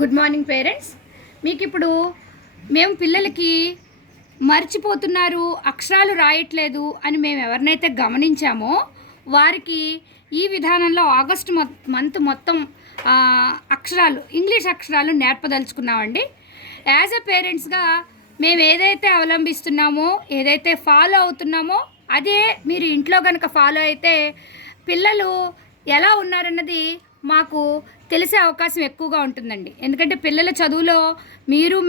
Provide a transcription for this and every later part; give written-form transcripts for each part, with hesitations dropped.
Good morning parents. మీకు ఇప్పుడు మేము పిల్లలకి మర్చిపోతున్నారు, అక్షరాలు రాయట్లేదు అని మేము ఎవరినైతే గమనించామో వారికి ఈ విధానంలో ఆగస్టు మంత్ మొత్తం ఇంగ్లీష్ అక్షరాలు నేర్పదలుచుకున్నామండి. యాజ్ ఎ పేరెంట్స్గా మేము ఏదైతే అవలంబిస్తున్నామో, ఏదైతే ఫాలో అవుతున్నామో అదే మీరు ఇంట్లో కనుక ఫాలో అయితే పిల్లలు ఎలా ఉన్నారన్నది మాకు తెలిసే అవకాశం ఎక్కువగా ఉంటుందండి. ఎందుకంటే పిల్లల చదువులో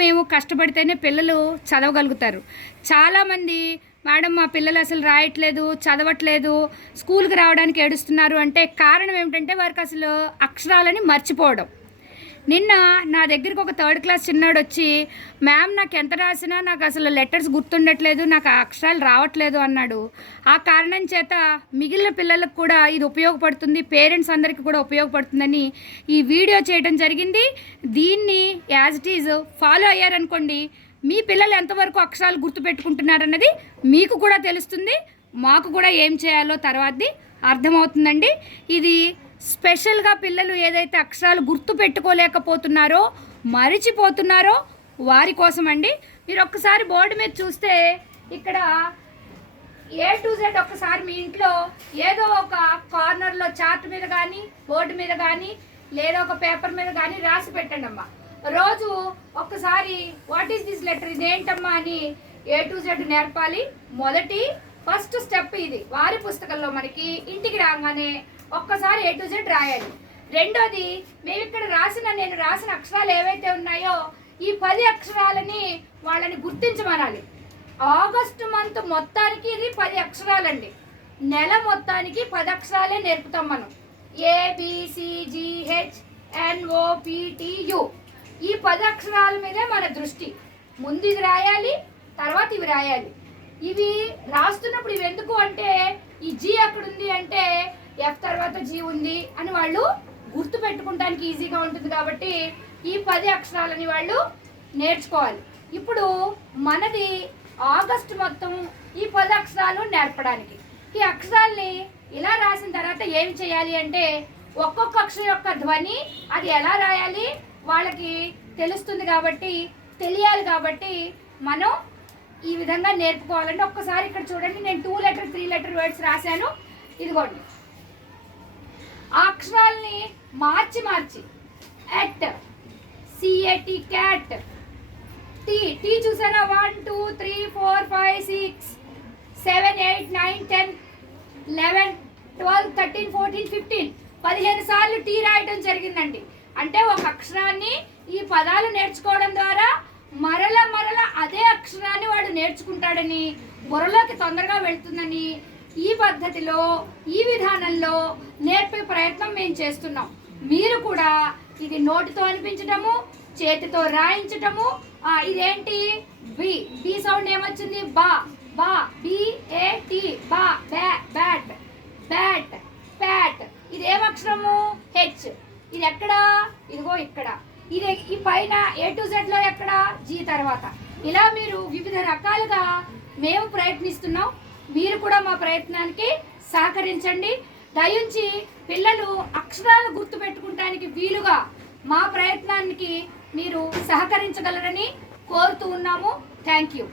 మేము కష్టపడితేనే పిల్లలు చదవగలుగుతారు. చాలామంది మేడం మా పిల్లలు అసలు రాయట్లేదు, చదవట్లేదు, స్కూల్కి రావడానికి ఏడుస్తున్నారు అంటే కారణం ఏమిటంటే వారికి అసలు అక్షరాలని మర్చిపోవడం. నిన్న నా దగ్గరికి ఒక 3rd క్లాస్ చిన్నాడు వచ్చి, మ్యామ్ నాకు ఎంత రాసినా నాకు అసలు లెటర్స్ గుర్తుండట్లేదు, నాకు ఆ అక్షరాలు రావట్లేదు అన్నాడు. ఆ కారణం చేత మిగిలిన పిల్లలకు కూడా ఇది ఉపయోగపడుతుంది, పేరెంట్స్ అందరికీ కూడా ఉపయోగపడుతుందని ఈ వీడియో చేయడం జరిగింది. దీన్ని యాజ్ ఇట్ ఈజ్ ఫాలో అయ్యారనుకోండి, మీ పిల్లలు ఎంతవరకు అక్షరాలు గుర్తుపెట్టుకుంటున్నారన్నది మీకు కూడా తెలుస్తుంది, మాకు కూడా ఏం చేయాలో తర్వాతది అర్థమవుతుందండి. ఇది స్పెషల్గా పిల్లలు ఏదైతే అక్షరాలు గుర్తు పెట్టుకోలేకపోతున్నారో, మరిచిపోతున్నారో వారి కోసం అండి. మీరు ఒక్కసారి బోర్డు మీద చూస్తే ఇక్కడ A to Z ఒక్కసారి మీ ఇంట్లో ఏదో ఒక కార్నర్లో చార్ట్ మీద కానీ, బోర్డు మీద కానీ, లేదా ఒక పేపర్ మీద కానీ రాసి పెట్టండి అమ్మా. రోజు ఒక్కసారి వాట్ ఈస్ దిస్ లెటర్, ఇదేంటమ్మా అని A to Z నేర్పాలి. ఫస్ట్ స్టెప్ ఇది. వారి పుస్తకంలో మనకి ఇంటికి రాగానే ఒక్కసారి A to Z రాయాలి. రెండోది, నేను రాసిన అక్షరాలు ఏవైతే ఉన్నాయో ఈ 10 అక్షరాలని వాళ్ళని గుర్తించమనాలి. ఆగస్టు మంత్ మొత్తానికి ఇది 10 అక్షరాలండి. నెల మొత్తానికి 10 అక్షరాలే నేర్పుతాం మనం. ABCGHNOPTU ఈ 10 అక్షరాల మీదే మన దృష్టి. ముందు ఇది రాయాలి, తర్వాత ఇవి రాయాలి. ఇవి రాస్తున్నప్పుడు ఇవి ఎందుకు అంటే, ఈ G ఎక్కడుంది అంటే F తర్వాత G ఉంది అని వాళ్ళు గుర్తు పెట్టుకోవడానికి ఈజీగా ఉంటుంది. కాబట్టి ఈ 10 అక్షరాలని వాళ్ళు నేర్చుకోవాలి. ఇప్పుడు మనది ఆగస్టు మొత్తం ఈ 10 అక్షరాలు నేర్పడానికి. ఈ అక్షరాల్ని ఇలా రాసిన తర్వాత ఏం చేయాలి అంటే, ఒక్కొక్క అక్షరం యొక్క ధ్వని అది ఎలా రాయాలి వాళ్ళకి తెలుస్తుంది కాబట్టి, తెలియాలి కాబట్టి మనం ఈ విధంగా నేర్పుకోవాలంటే ఒక్కసారి ఇక్కడ చూడండి, నేను 2 letter 3 letter వర్డ్స్ రాశాను. ఇదిగోండి, ఆ అక్షరాల్ని మార్చి ఎట్, CAT క్యాట్, టీ చూసారా, 1 2 3 4 5 6 7 8 9 10 11 12 13 14 15 15 సార్లు టీ రాయటం జరిగిందండి. అంటే ఒక అక్షరాన్ని ఈ పదాలు నేర్చుకోవడం ద్వారా మరల అదే అక్షరాన్ని వాడు నేర్చుకుంటాడని, బుర్రలోకి తొందరగా వెళ్తుందని ఈ పద్ధతిలో, ఈ విధానంలో నేర్పే ప్రయత్నం మేము చేస్తున్నాం. మీరు కూడా ఇది నోటితో అనిపించటము, చేతితో రాయించటము. ఇదేంటి బి సౌండ్ ఏమొచ్చింది, బా BAT, బ్యాట్, ప్యాట్. ఇది ఏమక్షరము, H. ఇది ఎక్కడ, ఇదిగో ఇక్కడ. ఇది ఈ పైన A to Z లో ఎక్కడ, G తర్వాత. ఇలా మీరు వివిధ రకాలుగా మేము ప్రయత్నిస్తున్నాం. మీరు కూడా మా ప్రయత్నానికి సహకరించండి. దయించి పిల్లలు అక్షరాలు గుర్తు పెట్టుకోవడానికి వీలుగా మా ప్రయత్నానికి మీరు సహకరించగలరని కోరుతూ ఉన్నాము. Thank you.